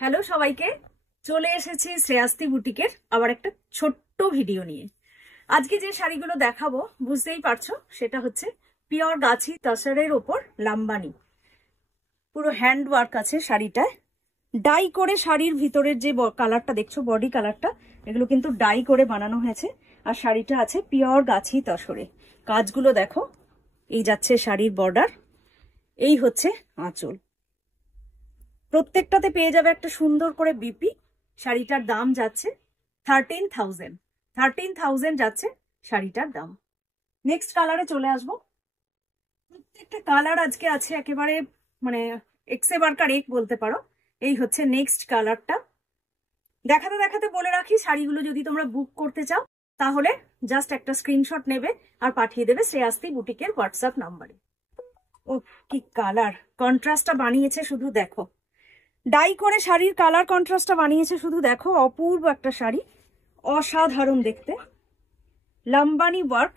Hello সবাইকে, চলে এসেছি শ্রেয়াস্তি বুটিকের আবার একটা ছোট্ট ভিডিও নিয়ে। আজকে যে শাড়িগুলো দেখাবো বুঝতেই পারছো, সেটা হচ্ছে পিওর গাছি তসরের ওপর লাম্বানি। পুরো হ্যান্ড ওয়ার্ক আছে শাড়িটায়, ডাই করে শাড়ির ভিতরের যে কালারটা দেখছো বডি কালারটা, এগুলো কিন্তু ডাই করে বানানো হয়েছে। আর শাড়িটা আছে পিওর গাছি তসরে। কাজগুলো দেখো, এই যাচ্ছে শাড়ির বর্ডার, এই হচ্ছে আঁচল। প্রত্যেকটাতে পেয়ে যাবে একটা সুন্দর করে বিপি। শাড়িটার দাম যাচ্ছে 13,000 যাচ্ছে শাড়িটার দাম। নেক্সট কালারে চলে আসবো। প্রত্যেকটা কালার আজকে আছে একেবারে মানে এক্সে বারকার এক বলতে পারো। এই হচ্ছে নেক্সট কালারটা। দেখাতে দেখাতে বলে রাখি, শাড়িগুলো যদি তোমরা বুক করতে চাও তাহলে জাস্ট একটা স্ক্রিনশট নেবে আর পাঠিয়ে দেবে শ্রেয়াস্তি বুটিকের হোয়াটসঅ্যাপ নাম্বারে। ও কি কালার কন্ট্রাস্টটা বানিয়েছে শুধু দেখো, ডাই করে শাড়ির কালার কন্ট্রাস্টটা বানিয়েছে শুধু দেখো। অপূর্ব একটা শাড়ি, অসাধারণ দেখতে। লাম্বানি ওয়ার্ক,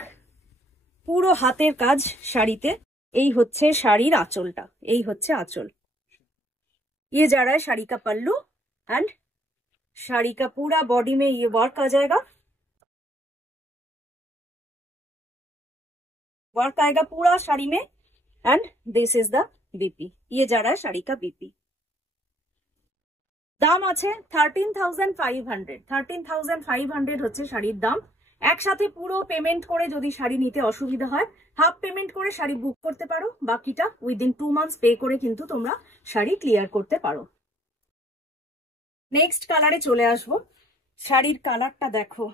পুরো হাতের কাজ শাড়িতে। এই হচ্ছে শাড়ির আঁচলটা, এই হচ্ছে আঁচল। ये जा रहा है শাড়ি का पल्लू एंड শাড়ি का पूरा बॉडी में ये वर्क आ जाएगा, वर्क आएगा पूरा শাড়ি में। And this is the BP, ये जा रहा है শাড়ি का बीपी। দাম আছে 13,500 হচ্ছে শাড়ির দাম। একসাথে পুরো পেমেন্ট করে যদি শাড়ি নিতে অসুবিধা হয়, হাফ পেমেন্ট করে শাড়ি বুক করতে পারো, বাকিটা উইদিন 2 মান্থস পে করে কিন্তু তোমরা শাড়ি ক্লিয়ার করতে পারো। নেক্সট কালারে চলে আসবো। শাড়ির কালারটা দেখো,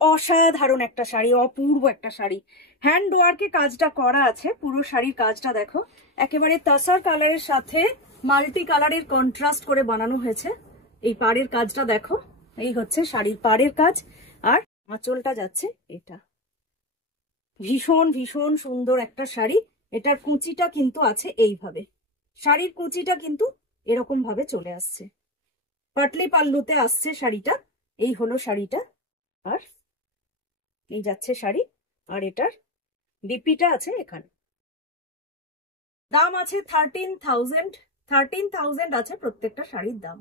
অসাধারণ একটা শাড়ি, অপূর্ব একটা শাড়ি। হ্যান্ড ওয়ার্কে কাজটা করা আছে, পুরো শাড়ির কাজটা দেখো একেবারে তসর কালারের সাথে মাল্টি কালারের কন্ট্রাস্ট করে বানানো হয়েছে। এই পাড়ের কাজটা দেখো, এই হচ্ছে শাড়ির পাড়ের কাজ। আর আঁচলটা যাচ্ছে এটা। ভীষণ ভীষণ সুন্দর একটা শাড়ি। এটার কুচিটা কিন্তু আছে এইভাবে, শাড়ির কুচিটা কিন্তু এরকম ভাবে চলে আসছে, পাটলি পাল্লুতে আসছে শাড়িটা। এই হলো শাড়িটা, আর এই যাচ্ছে শাড়ি। আর এটার বিপিটা আছে এখানে। দাম আছে 13,000 আছে প্রত্যেকটা শাড়ির দাম।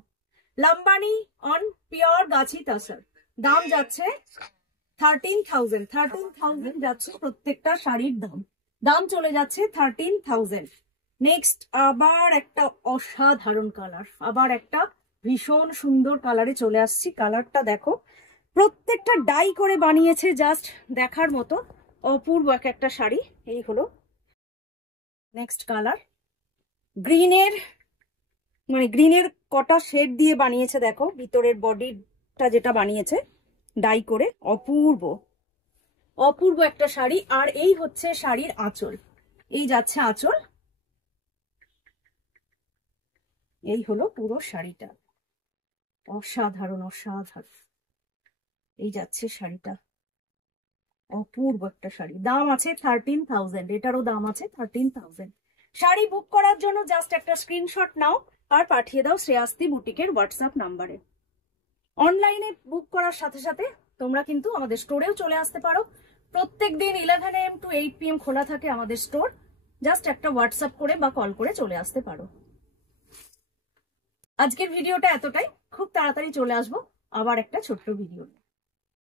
লাম্বানি অন পিওর গাছি তসর, দাম যাচ্ছে 13,000 যাচ্ছে প্রত্যেকটা শাড়ির দাম। দাম চলে যাচ্ছে 13,000। নেক্সট আবার একটা অসাধারণ কালার, আবার একটা ভীষণ সুন্দর কালারে চলে আসছি। কালারটা দেখো, প্রত্যেকটা ডাই করে বানিয়েছে, জাস্ট দেখার মতো অপূর্ব একটা শাড়ি। এই হলো নেক্সট কালার। গ্রিনের গ্রিনের কটা শেড দিয়ে বানিয়েছে দেখো, ভিতরের বডিটা যেটা বানিয়েছে ডাই করে। অপূর্ব অপূর্ব একটা শাড়ি। আর এই হচ্ছে শাড়ির আঁচল, এই যাচ্ছে আঁচল। এই হলো পুরো শাড়িটা, অসাধারণ অসাধারণ। এই যাচ্ছে শাড়িটা, অপূর্ব একটা শাড়ি। দাম আছে 13,000, এটারও দাম আছে 13,000। শাড়ি বুক করার জন্য জাস্ট একটা স্ক্রিনশট নাও আর পাঠিয়ে দাও শ্রেয়াস্তি বুটিকের হোয়াটসঅ্যাপ নাম্বারে। অনলাইনে বুক করার সাথে সাথে তোমরা কিন্তু আমাদের স্টোরেও চলে আসতে পারো। প্রত্যেক দিন 11 AM to 8 PM খোলা থাকে আমাদের স্টোর। জাস্ট একটা হোয়াটসঅ্যাপ করে বা কল করে চলে আসতে পারো। আজকের ভিডিওটা এতটাই, খুব তাড়াতাড়ি চলে আসবো আবার একটা ছোট্ট ভিডিও।